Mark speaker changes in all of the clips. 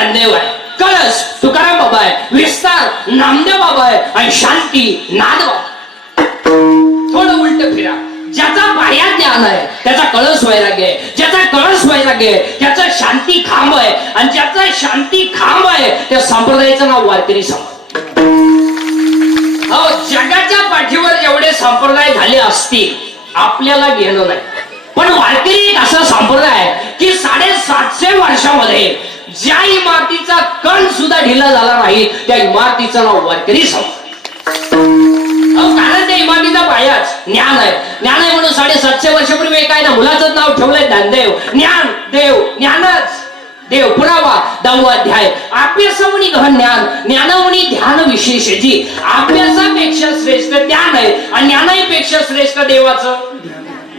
Speaker 1: ज्ञानदेव आहे कळस तुकाराम बाबा आहे. विस्तार नामदेव बाबा आहे. आणि शांती नाद थोडं उलट फिरा. ज्याचा बाह्या ज्ञान आहे त्याचा कळस वैराग्य आहे ज्याचा कळस वैराग्य आहे त्याचा शांती खांब आहे. आणि ज्याचा शांती खांब आहे त्या संप्रदायाचं नाव वारकरी संप्रदाय. अहो जगाच्या पाठीवर एवढे संप्रदाय झाले असतील आपल्याला घेणं नाही. पण वारकरी एक असा संप्रदाय की साडेसातशे वर्षामध्ये ज्या इमारतीचा कण सुद्धा ढिला झाला नाही त्या इमारतीचं नाव वारकरी संप्रदाय. कारण त्या इमारतीचा पायाच ज्ञान आहे. ज्ञान आहे म्हणून साडेसातशे वर्षापूर्वी काय ना मुलाचं नाव ठेवलंय ज्ञानदेव. ज्ञान देव ज्ञानच. देव पुरावा दहावा अध्याय. अभ्यासमुनी गहन ज्ञान ज्ञानमुनी ध्यान विशेष विशेषची अभ्यासापेक्षा श्रेष्ठ ज्ञान आहे आणि ज्ञानापेक्षा श्रेष्ठ देवाचं.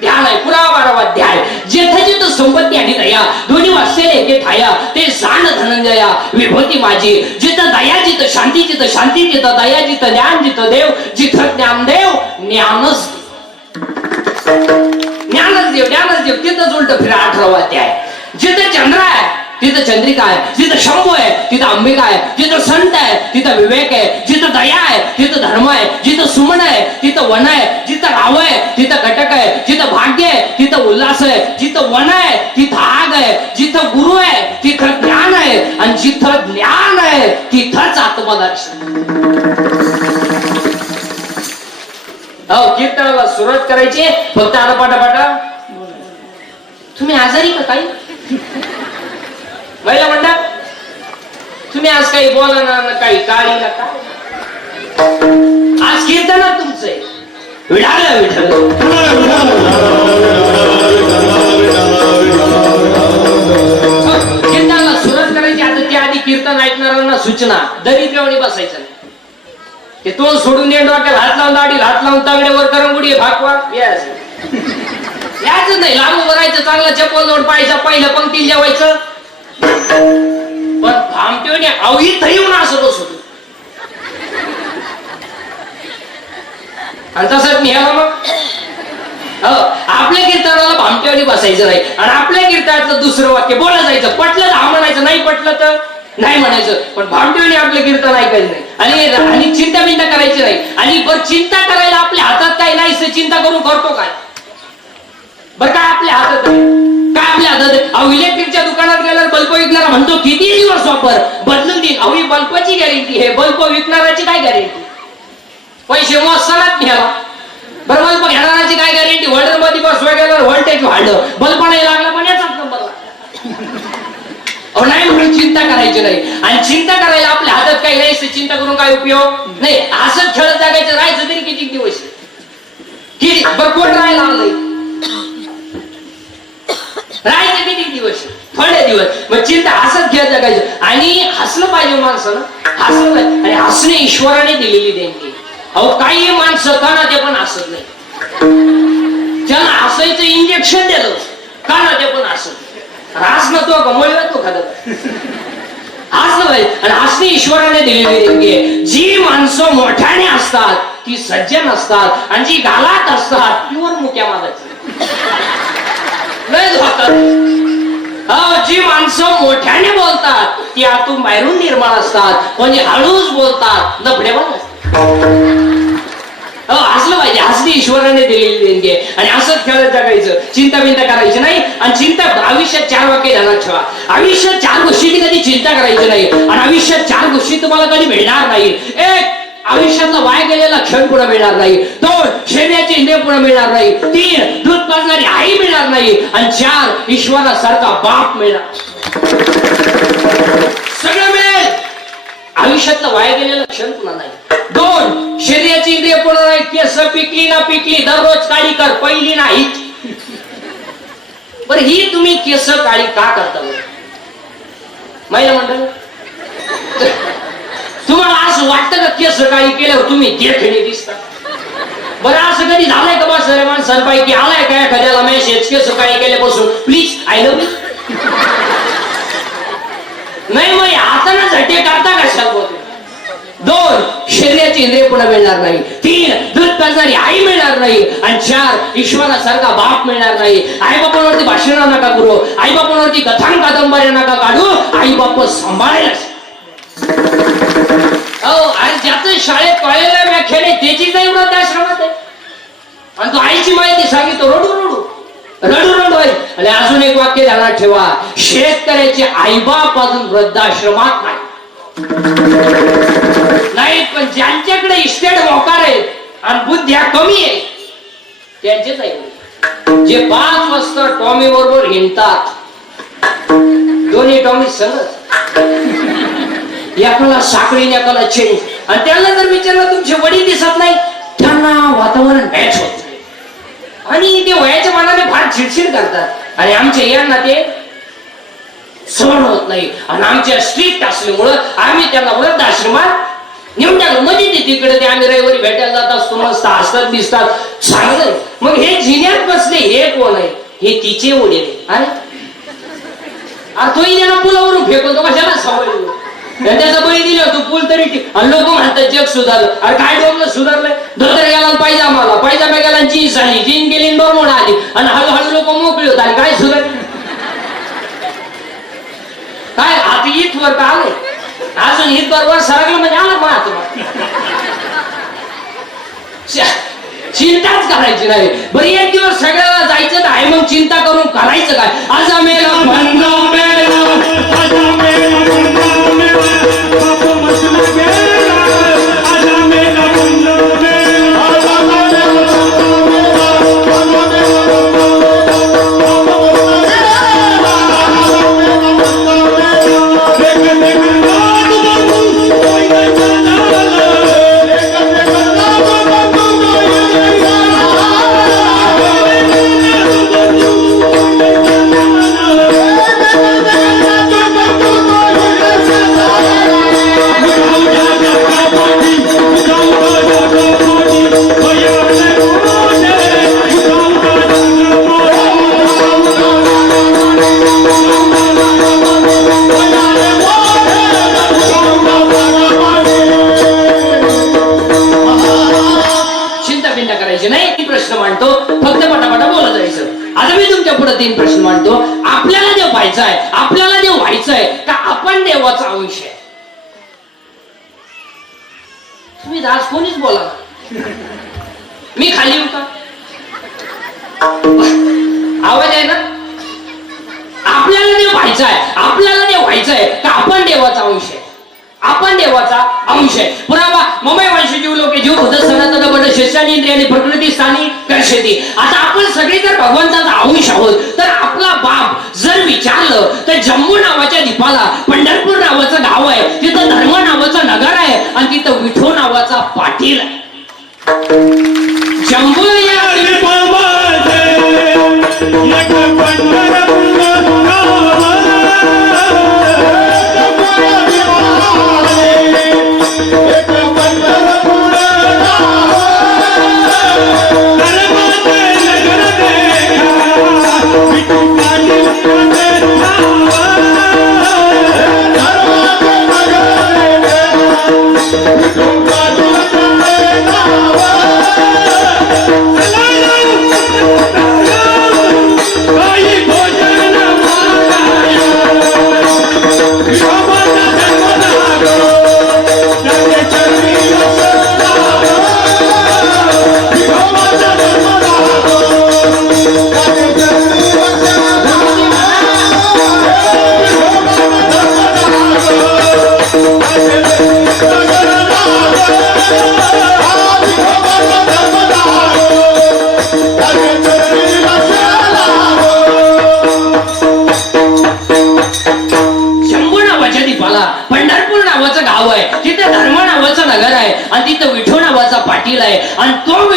Speaker 1: ध्यान आहे पुरावा बारावा अध्याय। जेथे जिथं संपत्ती आणि दया दोन्ही वाचलेले ते ठाया ते जाण धनंजया विभूती माझी। जिथं दया जिथं शांती जिथं शांती जिथं दया जिथं ज्ञान जिथं देव जिथं ज्ञानदेव ज्ञानच ज्ञानच देव ज्ञानच देव तिथंच उलट फिरा अठरावा अध्याय। जिथं चंद्र आहे तिथं चंद्रिका आहे जिथं शंभू आहे तिथं अंबिका आहे जिथं संत आहे तिथं विवेक आहे जिथं दया आहे तिथं धर्म आहे जिथं सुमन आहे तिथं वन आहे जिथं राव आहे तिथं कटक आहे जिथं भाग्य आहे तिथं उल्हास आहे जिथं वन आहे तिथं आग आहे जिथं गुरु आहे तिथं ज्ञान आहे आणि जिथं ज्ञान आहे तिथंच आत्मदर्शन. हो कीर्तनाला सुरुवात करायची फक्त आला पाटा तुम्ही आजारी का काही पहिला म्हणतात तुम्ही आज काही बोला ना ना काही काळी ना काय आज कीर्तनात तुमचं. विढाल विठल. कीर्तनाला सुरुवात करायची. आता त्या आधी कीर्तन ऐकणाऱ्यांना सूचना. दरिद्रवाणी बसायचं. ते तो सोडून दे डोक्याला हात लावून दाढी हात लावून तांगड्यावर करंगुडी भाकवा. याच याच नाही. लागू भरायचं चांगलं चप्पल जोड पाहायचा पहिलं पंक्ती जेवायचं. पण भामटेवणी अवही येऊन असं बसतो आणि तसंच निघाला मग? आपल्या कीर्तनाला भामटेवणी बसायचं नाही आणि आपल्या कीर्तनातलं दुसरं वाक्य बोला जायचं. पटलं तर हा म्हणायचं नाही पटलं तर नाही म्हणायचं. पण भामटेवाणी आपलं कीर्तन ऐकायचं नाही. आणि आणि चिंता बिंता करायची नाही. आणि बरं चिंता करायला आपल्या हातात काही नाही चिंता करून करतो काय? बरं काय आपल्या हातात आहे? काय अहो इलेक्ट्रिकच्या दुकानात गेल्यावर बल्ब विकणारा म्हणतो किती दिवस वापर बदलून देईल अहो बल्बची गॅरंटी आहे. बल्ब विकणाराची काय गॅरंटी पैसे मोसलात घ्यावा बरं बल्ब घेणाराची काय गॅरंटी होल्डरमध्ये बसवा गेल्यावर व्होल्टेज वाढलं. बल्ब नाही लागला पण याचा नंबर अहो नाही म्हणून चिंता करायची नाही. आणि चिंता करायला आपल्या हातात काही नाही चिंता करून काय उपयोग? नाही. असंच खेळत जागायचं राहायचं तरी किती दिवस? किती? बरं कोण राहायला आलंय? राहिले किती दिवस. थोडे दिवस. मग चिंता हसत घेत जगायचं आणि हसलं पाहिजे हो माणसानं हसलं आणि हसणे ईश्वराने दिलेली देणगी. अहो काही माणसं काना ते पण हसत नाही. त्याला हसायचं इंजेक्शन दिलं काना ते पण हसत रास न तो गमळ तो खात? हसलं पाहिजे. आणि हसणे ईश्वराने दिलेली देणगी आहे. जी माणसं मोठ्याने असतात ती सज्जन असतात. आणि जी गालात असतात प्युअर मुक्या मागायची लय धोका जी माणसं मोठ्याने बोलतात ती आतून बाहेरून निर्माण असतात. म्हणजे हळूच बोलतात. लफडेवान असतात. हो हसलं पाहिजे. हसली ईश्वराने दिलेली देणगी आहे. आणि असंच खेळत जगायचं. चिंता बिंता करायची नाही. आणि चिंता आयुष्यात चार वाक्य ध्यानात ठेवा. आयुष्यात चार गोष्टीची कधी चिंता करायची नाही. आणि आयुष्यात चार गोष्टी तुम्हाला कधी मिळणार नाही. एक आयुष्यातला वाया गेलेला क्षण पुन्हा मिळणार नाही. दोन शरीराचे इंद्रिय पुन्हा मिळणार नाही. तीन दूध पाजणारी आई मिळणार नाही. आणि चार ईश्वरासारखा बाप मिळणार सगळं मिळेल. आयुष्यातलं वाया गेलेलं क्षण पुन्हा नाही. दोन शरीराची इंद्रिय पुन्हा नाही. केस पिकली ना पिकली दररोज काळी कर पहिली नाही. बरं ही तुम्ही केस काळी का करता महिला मंडळ असं वाटतं का केस काही केल्यावर तुम्ही देखणे दिसता? बरं असं कधी झालंय का बा सर माणसांपैकी आलाय का एखाद्याला मेसेज केस काही केल्यापासून? प्लीज आय लव्ह यू नाही मग हाताने झटे करता कशाला बोलतो दोन शरीराची इंद्रिय पुन्हा मिळणार नाही. तीन दूध पाजणारी आई मिळणार नाही. आणि चार ईश्वरासारखा बाप मिळणार नाही. आई बापांवरती भाषण नका करू. आई बापांवरती कथान कादंबऱ्या नका काढू. आई बाप सांभाळायला आणि शाळेत कॉलेजला व्याख्यान आहे त्याची जाई वृद्धाश्रमात आहे. आणि तो आईची माहिती सांगितो रडू रडू रडू रडू आहे आणि अजून एक वाक्य ध्यानात ठेवा शेतकऱ्याचे आईबाप अजून वृद्धाश्रमात नाही. नाही पण ज्यांच्याकडे इस्टेट मोकार आहे आणि बुद्ध्या कमी आहे त्यांचेच आहे जे पाच वाजता टॉमी बरोबर हिंडतात दोन्ही टॉमी संगत एकाला साखळी एकाला चेंज आणि त्यांना जर विचारलं तुमचे वडील दिसत नाही त्यांना वातावरण मॅच होत आणि ते वयाच्या मानाने फार चिडचिड करतात. आणि आमच्या यांना ते सहन होत नाही. आणि आमच्या स्ट्रिक्ट असल्यामुळं आम्ही त्यांना वृद्धाश्रमात नेऊन टाकलं. म्हणजे ते तिकडे ते आम्ही रविवारी भेटायला जात असतो मस्त हसतात दिसतात. चांगलं मग हे जिन्यात बसले हे कोण आहे? हे तिचे वडील अरे? अरे तोही त्यांना पुलावरून फेकतो कशाला सवय त्याचा बळी दिला तू पूल तरी आणि लोक म्हणतात जग सुधारलं. अरे काय डोकलं सुधारलंय? धोतर गेला पाहिजे आम्हाला पायजामा गेला जीन्स आली जीन गेली नॉर्मल आली. आणि हळूहळू लोक मोकळे होत आणि काय सुधार? काय आता इथवर का आलंय अजून ईद बरोबर सरकलं म्हणजे आला मग चिंताच करायची नाही. बरं एक दिवस सगळ्याला जायचं तर आहे मग चिंता करून करायचं काय? आज मेला तुम्ही आज कोणीच बोला. मी खाली येऊ का आवाज आहे ना? आपल्याला देव व्हायचं आहे आपल्याला देव व्हायचं आहे का आपण देवाचा अंश आहे. आपण देवाचा अंश आहे. पुरावा ममय वंश जीव लोक जीव होत सनातन बड शिष्यानी इंद्रियाने प्रकृती स्थानी कर्षेती. आता आपण सगळे जर भगवंताचा अंश आहोत तर आपला बाप जर विचारलं तर जम्मू नावाच्या दीपाला पंढरपूर नावाचं गाव आहे तिथं धर्म नावाचं नगर आहे आणि तिथं विठो नावाचा पाटील आहे. जम्मू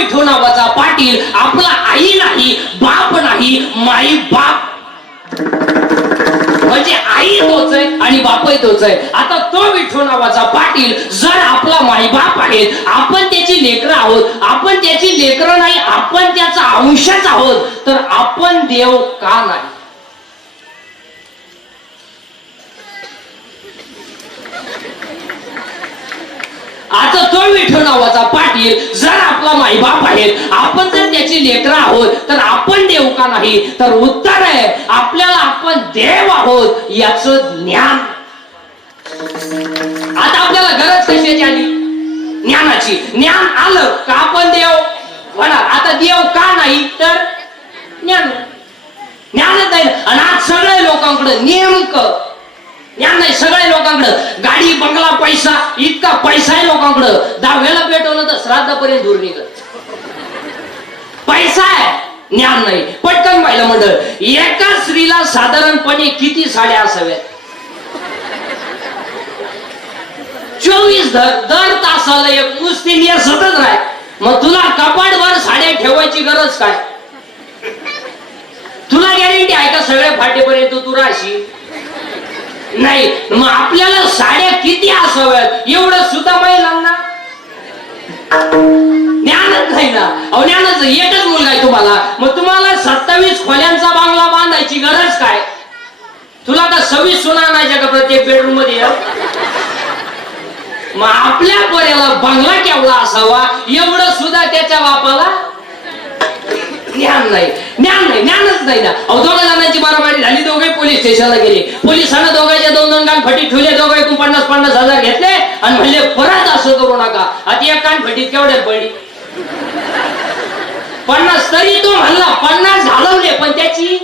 Speaker 1: विठो नावाचा पाटील आपला आई नाही बाप नाही माई बाप. म्हणजे आई तोच आहे आणि बापही तोच आहे. आता तो विठो नावाचा पाटील जर आपला माईबाप आहे आपण त्याची लेकरं आहोत आपण त्याची लेकरं नाही आपण त्याचा अंशच आहोत तर आपण देव का नाही? आता तो विठो नावाचा पाटील जर आपला माईबाप आहे आपण जर त्याची लेकरं आहोत तर आपण देव का नाही? तर उत्तर आहे आपल्याला आपण देव आहोत याच ज्ञान. आता आपल्याला गरज कशाची आली? ज्ञानाची. ज्ञान आलं का आपण देव? म्हणा आता देव का नाही तर ज्ञान. ज्ञानच आहे आणि आज सगळ्या लोकांकडे नेमकं यांना सगळ्या लोकांकडं. गाडी बंगला पैसा इतका पैसा आहे लोकांकडं. दहाव्याला पेटवलं तर श्राद्धापर्यंत दूर निघत पैसा आहे ज्ञान नाही. पटकन पाहिलं मंडळ एका स्त्रीला साधारणपणे किती साड्या असाव्यात? चोवीस दर दर तासाला एक नुसती सतत राह मग तुला कपाटभर साड्या ठेवायची गरज काय? तुला गॅरंटी आहे का सगळ्या फाटेपर्यंत तू राहशील? नाही मग आपल्याला साड्या किती असाव्यात? एवढं सुद्धा महिलांना ज्ञानच नाही ना. अहो ज्ञानच एकच मुलगा आहे तुम्हाला. मग तुम्हाला सत्तावीस खोल्यांचा बांगला बांधायची गरज काय? तुला का सव्वीस सुना आणायच्या का प्रत्येक बेडरूममध्ये? मग आपल्या पोऱ्याला बंगला केवढा असावा? एवढं सुद्धा त्याच्या बापाला ज्ञान नाही. ज्ञान नाही ज्ञानच नाही ना. अहो दोघा जणांची मारामारी झाली दोघे पोलीस स्टेशनला गेले. पोलिसांना दोघांच्या दोन दोन कान फटी ठेवले दोघे तू पन्नास पन्नास हजार घेतले आणि म्हणले परत असं करू नका. आता एक कान फटीत केवढे पडली? पन्नास तरी तो म्हणला पन्नास घालवले पण त्याची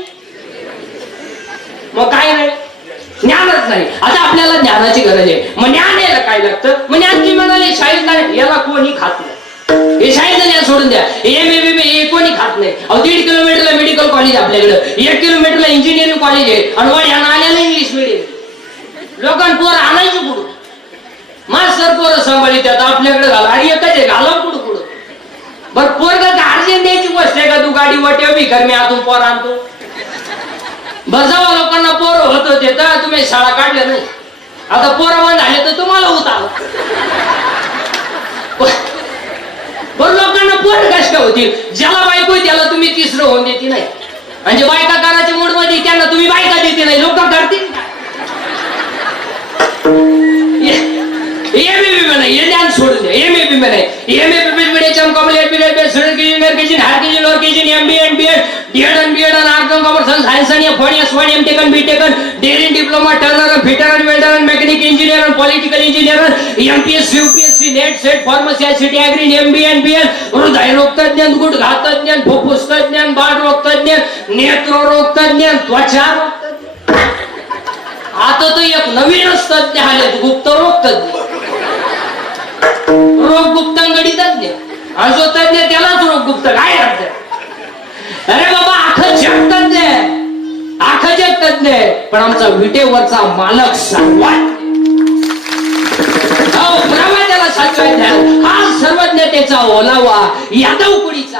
Speaker 1: मग काय नाही? ज्ञानच नाही. आता आपल्याला ज्ञानाची गरज आहे. मग ज्ञान यायला काय लागतं? मग ज्ञान की म्हणाले शाहीर नाही याला कोणी खात नाही. हे शाहीर सोडून द्या. एम ए बी ए कोणी खात नाही. अहो दीड किलोमीटरला मेडिकल कॉलेज आपल्याकडे. एक किलोमीटरला इंजिनिअरिंग कॉलेज आहे. आणि वर ह्यानं आलेलं इंग्लिश मिडियम लोकांना पोर आणायची कुठं? मास्तर पोरं सांभाळी त्यात आपल्याकडे घाला. आणि एकच आहे घाला कुठं कुठं? बर पोरग गार्जियन द्यायची गोष्ट आहे का? तू गाडी वाटेव मी घर मी आतून पोर आणतो. बजावा लोकांना पोरं होत होते तर तुम्ही शाळा काढल्या नाही. आता पोरं झाले तर तुम्हाला होत आलं. पोर होतील. ज्याला बायको त्याला तुम्ही तिसरं होऊन देते नाही. म्हणजे बायका करायच्या मूडमध्ये त्यांना तुम्ही बायका देते नाही. लोक करतील एम ए बी ये ध्यान छोड़ दे. एमएबी एम नहीं एमएबी में मीडियम कॉमलेट बीएड बी स्टूडेंट की जूनियर की जूनियर हायर की जूनियर की junior MBA B Ed बीएडन arts commerce and science and F S one M taken B taken daring diploma turner fitter and welder and mechanic engineer and political engineer MPS UPSC NET SET pharmacy ICT agri MBA B N हृदय रोग तज्ञ गुडघा तज्ञ फुफ्फुस तज्ञ बाळ रोग तज्ञ नेत्र रोग तज्ञ त्वचा आता तो एक नवीनच तज्ञ आलेत गुप्त रोग तज्ञ रोग गुप्तांगडी तज्ञ आणि जो तज्ञ त्यालाच रोग गुप्त काय अर्थ अरे बाबा आख जग तज्ञ आहे. आख जग तज्ञ पण आमचा विटेवरचा मालक सर्वात. अहो, प्रवाद्याला सांगायला हा सर्वज्ञतेचा ओलावा यादव कुडीचा.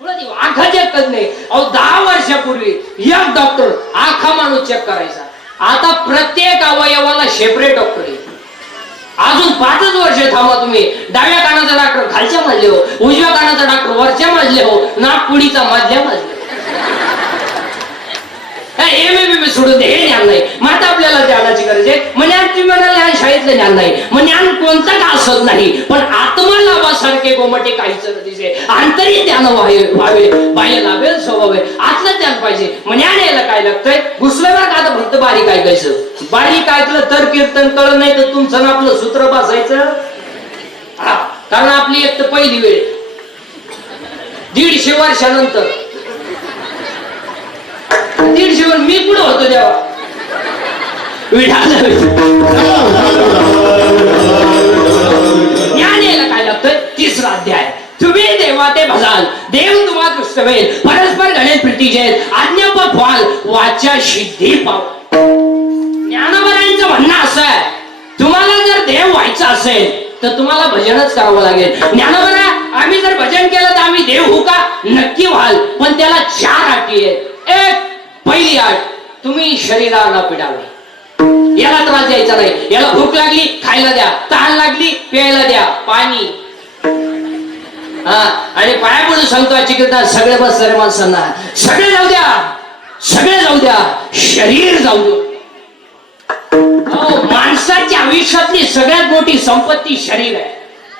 Speaker 1: तुला आखा चेक करत अहो दहा वर्षापूर्वी एक डॉक्टर आखा माणूस चेक करायचा. आता प्रत्येक अवयवाला सेपरेट डॉक्टर आहे अजून पाचच वर्ष थांबा तुम्ही. डाव्या कानाचा डॉक्टर खालच्या मजले हो उजव्या कानाचा डॉक्टर वरच्या मजले हो नागपुडीचा मधल्या मजले एम बी सोडून दे हे ज्ञान नाही. मग आता आपल्याला ज्ञानाची गरज आहे. म्हणजे ज्ञान तुम्ही म्हणाले हा शाळेतलं ज्ञान नाही. मग ज्ञान कोणतं का असत नाही? पण आत्मलाभासारखे गोमटे काहीच दिसे आंतरिक ज्ञान व्हावे व्हावे बाह्य लाभेल स्वभावे. आतलं ज्ञान पाहिजे. मग ज्ञान यायला काय लागतंय? घुसलं बरं का आता फक्त बारीक ऐकायचं बारीक ऐकलं तर कीर्तन कळलं नाही तर तुमचं ना आपलं सूत्र बसायचं हा कारण आपली एक तर पहिली वेळ. दीडशे वर्षानंतर. दीडशे जीवन मी पुढे होतो देवा ज्ञान यायला काय लागतंय? तिसरा अध्याय. तुम्ही देवा ते भजाल देव तुम्हाला दृष्ट होईल. परस्पर घडेल प्रीतीजेत आज्ञापद व्हाल. वाचा सिद्धी पाव. ज्ञानवरांचं म्हणणं असं आहे. तुम्हाला जर देव व्हायचं असेल तर तुम्हाला भजनच करावं लागेल. ज्ञानवरा आम्ही जर भजन केलं तर आम्ही देव होऊ का? नक्की व्हाल. पण त्याला चार अटी आहेत. एक पहिली आठ तुम्ही शरीराला पिडावे. याला त्रास द्यायचा नाही. याला भूक लागली खायला द्या. तहान लागली प्यायला द्या. पाणी. हा आणि पाया पडून सांगतो आजची कीर्तन सगळे बस सरे माणसांना. सगळे जाऊ द्या. सगळे जाऊ द्या. शरीर जाऊ द्या माणसाच्या आयुष्यातली सगळ्यात मोठी संपत्ती शरीर आहे.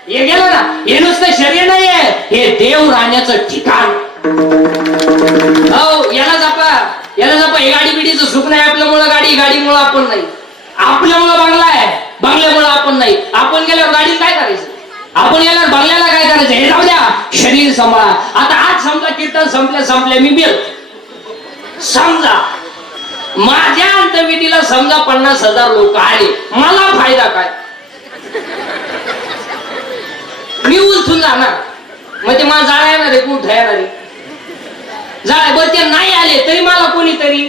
Speaker 1: हे गेलं ना हे नुसतं शरीर नाही आहे हे देव राहण्याचं ठिकाण. हो याला याला जपा हे गाडी बिडीचं सुख नाही आपल्यामुळं गाडी गाडीमुळं आपण नाही. आपल्यामुळं बंगला आहे बंगल्यामुळं आपण नाही. आपण गेल्यावर गाडी काय करायचं? आपण गेल्यावर बंगल्याला काय करायचं? हे जाऊ द्या. शरीर सांभाळा. आता आज समजा कीर्तन संपल्या संपल्या मी बेल. समजा. माझ्या अंतविधीला समजा पन्नास हजार लोक आले. मला फायदा काय? मी उलथून जाणार. मग ते मला जाणार येणार आहे कुठं येणार आहे बर बरं ते नाही आले तरी मला कोणीतरी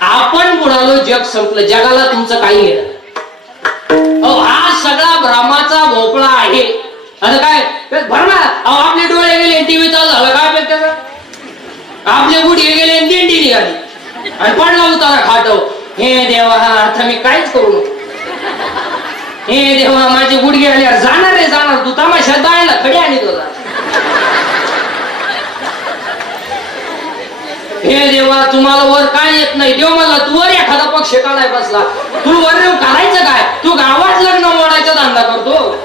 Speaker 1: आपण बुडालो जग संपलं जगाला तुमचं काही घेणं अहो हा सगळा भ्रमाचा भोपळा आहे. आता काय भरमा अहो आपले डोळे गेले टीव्ही चालू झालं काय माहीत त्याचं? आपले गुडघे गेले आणि दिंडी निघाली. आणि पडला उतारा खाटव. हे देवा आता मी काहीच करू नको. हे देवा माझे गुडघे आले जाणार रे जाणार. तू तमाशा दायला खडे आली तुझा हे देवा तुम्हाला वर काय येत नाही? देव मला तू वर एखादा पक्ष काढाय बसला. तू वर नेऊन करायचं काय? तू गावात लग्न मोडायचा धंदा करतो.